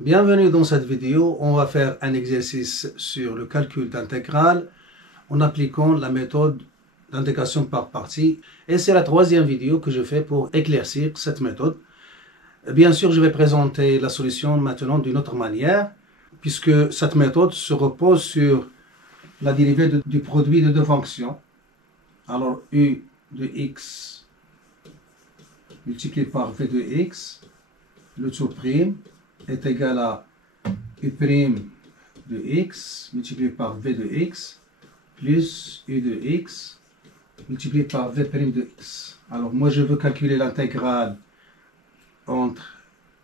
Bienvenue dans cette vidéo. On va faire un exercice sur le calcul d'intégrale en appliquant la méthode d'intégration par partie. Et c'est la troisième vidéo que je fais pour éclaircir cette méthode. Bien sûr, je vais présenter la solution maintenant d'une autre manière, puisque cette méthode se repose sur la dérivée du produit de deux fonctions. Alors, u de x multiplié par v de x, le tout prime, est égal à u' de x multiplié par v de x plus u de x multiplié par v' de x. Alors moi je veux calculer l'intégrale entre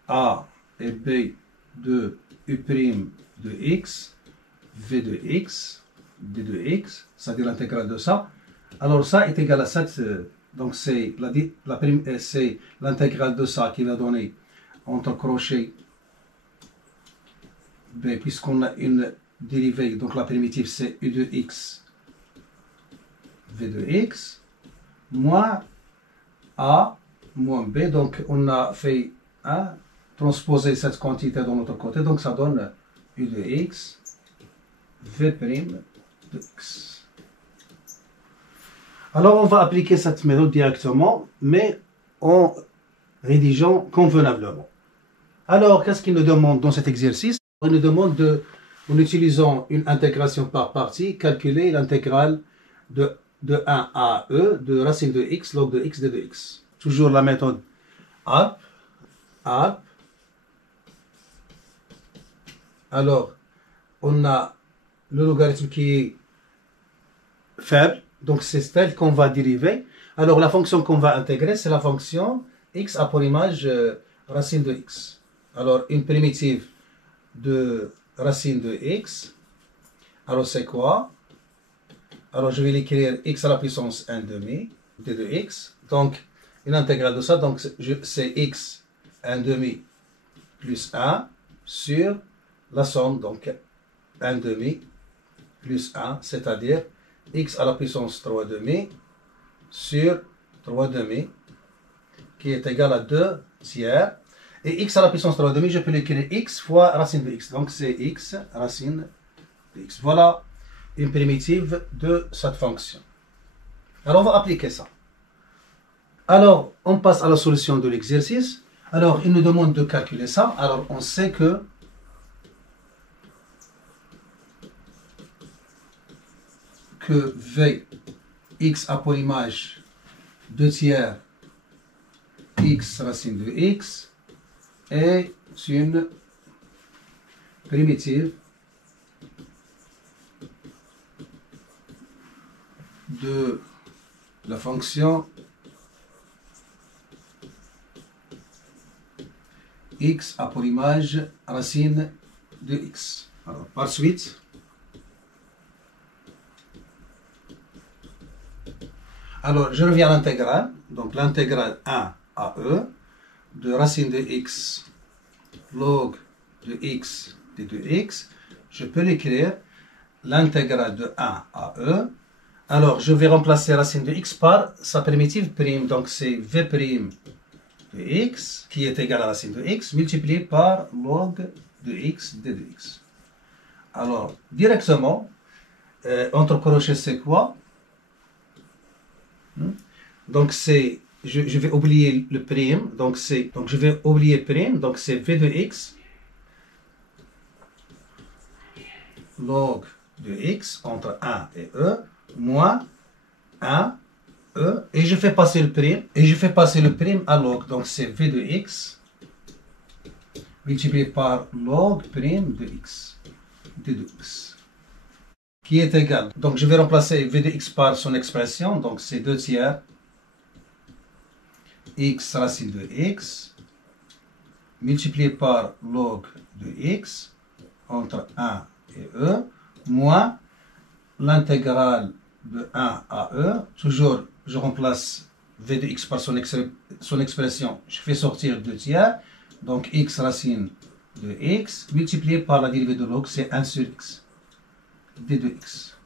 a et b de u' de x, v de x, d de x, c'est-à-dire l'intégrale de ça. Alors ça est égal à 7, donc c'est l'intégrale de ça qui va donner entre crochets b, puisqu'on a une dérivée, donc la primitive c'est u de x, v de x, moins a, moins b, donc on a fait transposer cette quantité de l'autre côté, donc ça donne u de x, v' de x. Alors on va appliquer cette méthode directement, mais en rédigeant convenablement. Alors qu'est-ce qu'il nous demande dans cet exercice? Il nous demande en utilisant une intégration par partie, calculer l'intégrale de 1 à e de racine de x log de x d de x. Toujours la méthode ALP. Alors, on a le logarithme qui est faible, donc c'est celle qu'on va dériver. Alors, la fonction qu'on va intégrer, c'est la fonction x a pour image racine de x. Alors, une primitive de racine de x. Alors, c'est quoi? Alors, je vais l'écrire x à la puissance 1 demi d de x. Donc, une intégrale de ça, donc c'est x 1 demi plus 1 sur la somme, donc 1 demi plus 1, c'est-à-dire x à la puissance 3 demi sur 3 demi, qui est égal à 2 tiers. Et x à la puissance 3 demi, je peux l'écrire x fois racine de x. Donc c'est x racine de x. Voilà une primitive de cette fonction. Alors on va appliquer ça. Alors on passe à la solution de l'exercice. Alors il nous demande de calculer ça. Alors on sait que v x a pour image 2 tiers x racine de x est une primitive de la fonction x a pour image racine de x. Alors, par suite, alors je reviens à l'intégrale, donc l'intégrale 1 à e de racine de x log de x d de x, je peux l'écrire l'intégrale de 1 à e. Alors je vais remplacer racine de x par sa primitive prime, donc c'est v' de x qui est égal à racine de x multiplié par log de x d de x. Alors directement, entre crochets c'est quoi? Donc c'est je vais oublier le prime, donc je vais oublier prime, donc c'est v de x log de x entre 1 et e moins 1 e, et je fais passer le prime à log, donc c'est v de x multiplié par log prime de x d de x qui est égal, donc je vais remplacer v de x par son expression, donc c'est 2 tiers x racine de x multiplié par log de x entre 1 et e moins l'intégrale de 1 à e. Toujours, je remplace v de x par son expression, je fais sortir 2 tiers, donc x racine de x multiplié par la dérivée de log, c'est 1 sur x d de x.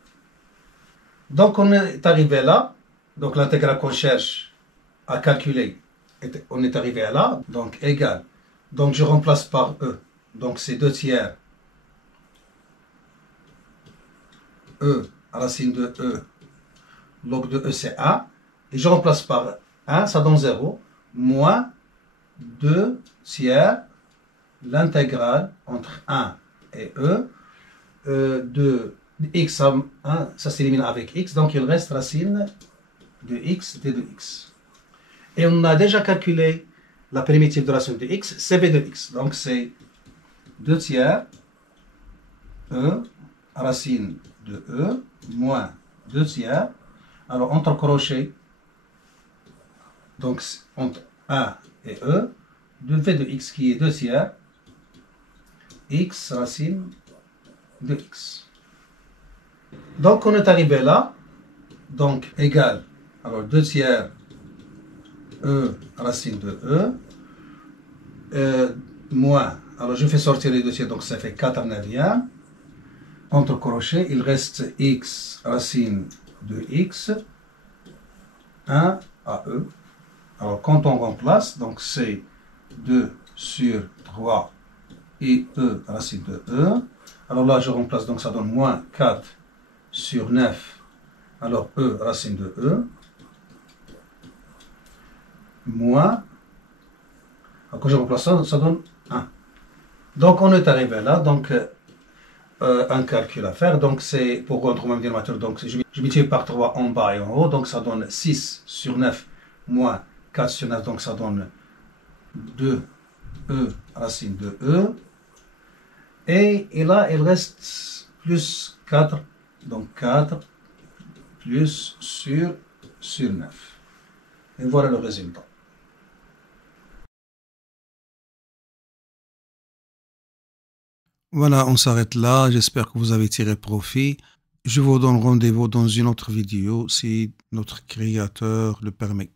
Donc on est arrivé là, donc l'intégrale qu'on cherche à calculer, on est arrivé à là, donc égal. Donc je remplace par e donc c'est 2 tiers E, racine de E, log de E c'est A, et je remplace par 1, ça donne 0, moins 2 tiers l'intégrale entre 1 et E de x, ça s'élimine avec x, donc il reste racine de x d de x. Et on a déjà calculé la primitive de racine de x, c'est b de x. Donc c'est 2 tiers E racine de E moins 2 tiers. Alors entre crochets, donc entre 1 et E, de v de x qui est 2 tiers x racine de x. Donc on est arrivé là, donc égal, alors 2 tiers E racine de E, moins, alors je fais sortir les 2 tiers, donc ça fait 4 neuvième, entre crochets, il reste x racine de x, 1 à E. Alors quand on remplace, donc c'est 2 sur 3 et E racine de E. Alors là je remplace, donc ça donne moins 4 sur 9, alors E racine de E, moins, alors quand je remplace ça, ça donne 1. Donc on est arrivé là, donc un calcul à faire, donc c'est pour rendre au même dénominateur, donc je multiplie par 3 en bas et en haut, donc ça donne 6 sur 9 moins 4 sur 9, donc ça donne 2 E racine de E, et là il reste plus 4, donc 4 plus sur 9. Et voilà le résultat. Voilà, on s'arrête là. J'espère que vous avez tiré profit. Je vous donne rendez-vous dans une autre vidéo si notre créateur le permet.